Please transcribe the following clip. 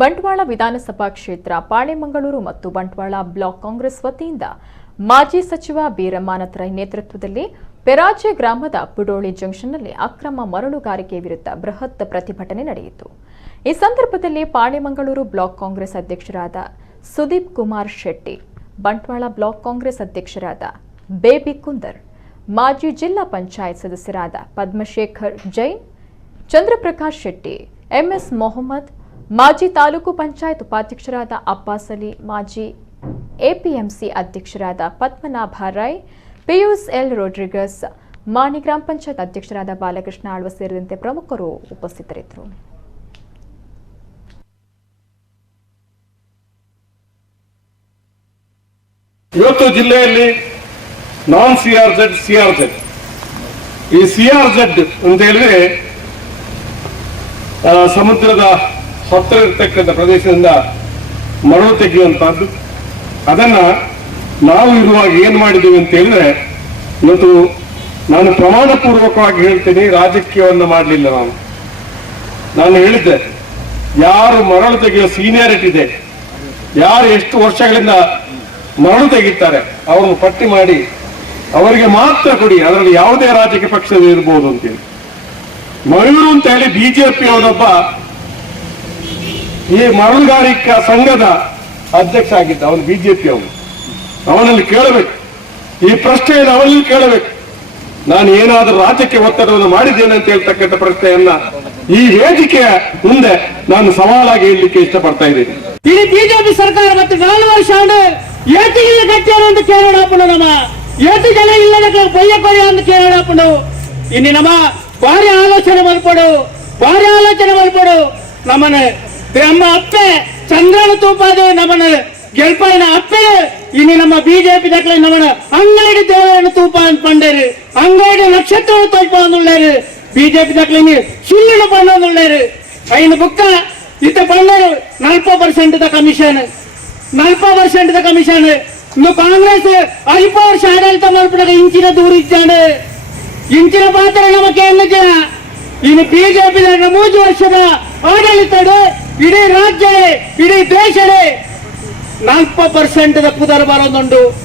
ಬಂಟ್ವಾಳ ವಿಧಾನಸಭಾ ಕ್ಷೇತ್ರ ಪಾಣೆಮಂಗಳೂರು ಮತ್ತು ಬಂಟ್ವಾಳ ಬ್ಲಾಕ್ ಕಾಂಗ್ರೆಸ್ ವತಿಯಿಂದ ಮಾಜಿ ಸಚಿವ ಬೀರಮಾನತ್ ರೈ ನೇತೃತ್ವದಲ್ಲಿ ಪೆರಾಜೆ ಗ್ರಾಮದ ಪುಡೋಳಿ ಜಂಕ್ಷನ್ನಲ್ಲಿ ಅಕ್ರಮ ಮರಳುಗಾರಿಕೆ ವಿರುದ್ಧ ಬೃಹತ್ ಪ್ರತಿಭಟನೆ ನಡೆಯಿತು। ಈ ಸಂದರ್ಭದಲ್ಲಿ ಪಾಣೆಮಂಗಳೂರು ಬ್ಲಾಕ್ ಕಾಂಗ್ರೆಸ್ ಅಧ್ಯಕ್ಷರಾದ ಸುದೀಪ್ ಕುಮಾರ್ ಶೆಟ್ಟಿ, ಬಂಟ್ವಾಳ ಬ್ಲಾಕ್ ಕಾಂಗ್ರೆಸ್ ಅಧ್ಯಕ್ಷರಾದ ಬೇಬಿ ಕುಂದರ್, ಮಾಜಿ ಜಿಲ್ಲಾ ಪಂಚಾಯತ್ ಸದಸ್ಯರಾದ ಪದ್ಮಶೇಖರ್ ಜೈನ್, ಚಂದ್ರಪ್ರಕಾಶ್ ಶೆಟ್ಟಿ, ಎಂಎಸ್ ಮೊಹಮ್ಮದ್, ಮಾಜಿ ತಾಲೂಕು ಪಂಚಾಯತ್ ಉಪಾಧ್ಯಕ್ಷರಾದ ಅಬ್ಬಾಸ್ ಅಲಿ, ಮಾಜಿ ಎಪಿಎಂಸಿ ಅಧ್ಯಕ್ಷರಾದ Padmanabha Rai, Pius L Rodrigues, Mani ಗ್ರಾಮ ಪಂಚಾಯತ್ ಅಧ್ಯಕ್ಷರಾದ ಬಾಲಕೃಷ್ಣ ಆಳ್ವ ಸೇರಿದಂತೆ ಪ್ರಮುಖರು ಉಪಸ್ಥಿತರಿದ್ದರು। ಇವತ್ತು ಜಿಲ್ಲೆಯಲ್ಲಿ ನಾನ್ ಸಿಆರ್ಜೆಡ್ ಈ ಸಿಆರ್ಜೆಡ್ ಅಂತ ಹೇಳಿದ್ರೆ ಸಮುದ್ರದ ಹತ್ತಿರ ಇರ್ತಕ್ಕಂಥ ಪ್ರದೇಶದಿಂದ ಮರಳು ತೆಗೆಯುವಂತಹದ್ದು। ಅದನ್ನ ನಾವು ಇರುವಾಗ ಏನ್ ಮಾಡಿದ್ದೀವಿ ಅಂತ ಹೇಳಿದ್ರೆ, ಇವತ್ತು ನಾನು ಪ್ರಮಾಣ ಪೂರ್ವಕವಾಗಿ ಹೇಳ್ತೀನಿ, ರಾಜಕೀಯವನ್ನ ಮಾಡಲಿಲ್ಲ। ನಾನು ಹೇಳಿದ್ದೆ, ಯಾರು ಮರಳು ತೆಗೆಯೋ ಸೀನಿಯಾರಿಟಿ ಇದೆ, ಯಾರು ಎಷ್ಟು ವರ್ಷಗಳಿಂದ ಮರಳು ತೆಗಿತಾರೆ ಅವ್ರನ್ನ ಪಟ್ಟಿ ಮಾಡಿ ಅವರಿಗೆ ಮಾತ್ರ ಕೊಡಿ, ಅದರಲ್ಲಿ ಯಾವುದೇ ರಾಜಕೀಯ ಪಕ್ಷದ ಇರ್ಬೋದು ಅಂತೇಳಿ। ಮಯೂರು ಅಂತ ಹೇಳಿ ಬಿಜೆಪಿ ಅವನೊಬ್ಬ ಈ ಮರಳುಗಾರಿಕಾ ಸಂಘದ ಅಧ್ಯಕ್ಷ ಆಗಿದ್ದ, ಅವನು ಬಿಜೆಪಿ ಅವನು। ಅವನಲ್ಲಿ ಕೇಳಬೇಕು, ಈ ಪ್ರಶ್ನೆಯನ್ನು ಅವನಲ್ಲಿ ಕೇಳಬೇಕು, ನಾನು ಏನಾದರೂ ರಾಜ್ಯಕ್ಕೆ ಒತ್ತಡವನ್ನು ಮಾಡಿದ್ದೇನೆ ಅಂತ ಹೇಳ್ತಕ್ಕಂಥ ಪ್ರಶ್ನೆಯನ್ನ ಈ ವೇದಿಕೆಯ ಮುಂದೆ ನಾನು ಸವಾಲಾಗಿ ಹೇಳಲಿಕ್ಕೆ ಇಷ್ಟಪಡ್ತಾ ಇದ್ದೀನಿ। ಈ ಬಿಜೆಪಿ ಸರ್ಕಾರ ಮತ್ತು 4 ವರ್ಷ ಏತಿಗಿಲ್ಲ ಕಟ್ಟ್ಯಾರ ಅಂತ ಕೇಳೋಣಪ್ಪನು, ನಮ್ಮ ಏತು ಜನ ಇಲ್ಲದ ಬಯ್ಯಕೊಯ್ಯ ಅಂತ ಕೇಳೋಣಪ್ಪನು। ಇನ್ನು ನಮ್ಮ ಭಾರಿ ಆಲೋಚನೆ ಮಲ್ಪಡು ನಮ್ಮ ಅಪ್ಪೆ ಚಂದ್ರನ ತೂಪಾದ ನಮ್ಮನ ಗೆಲ್ಪಾಯಿನ ಅಪ್ಪೆ ಇನ್ನು ನಮ್ಮ ಬಿಜೆಪಿ ದಕ್ಕಲೆ ನಮ್ಮನ ಅಂಗಡಿ ದೇವರನ್ನು ತೂಪ ಅಂತ ಪಂಡೇರು, ಅಂಗಡಿ ನಕ್ಷತ್ರ ತೋಪ ಅಂದುಳ್ಳೇರು, ಬಿಜೆಪಿ ದಕ್ಕಲೆ ಸುಳ್ಳು ಪಂಡುಳ್ಳೇರು। ಐದು ಬುಕ್ಕ ಇತ್ತ ಪಂಡೇರು 40% ಕಮಿಷನ್, 40% ಕಮಿಷನ್। ಇನ್ನು ಕಾಂಗ್ರೆಸ್ 5 ವರ್ಷ ಆಡಳಿತ ಮಲ್ಪಡಾಗ ಇಂಚಿನ ದೂರ ಇದ್ದಾನೆ, ಇಂಚಿನ ಪಾತ್ರ ನಮಗೆ ಎಲ್ಲ ಇನ್ನು ಬಿಜೆಪಿ 3 ವರ್ಷದ ಆಡಳಿತ ಇಡೀ ರಾಜ್ಯ ಇಡೀ ದೇಶದ 40% ಕುದರ ಬರೋದುಂಟು।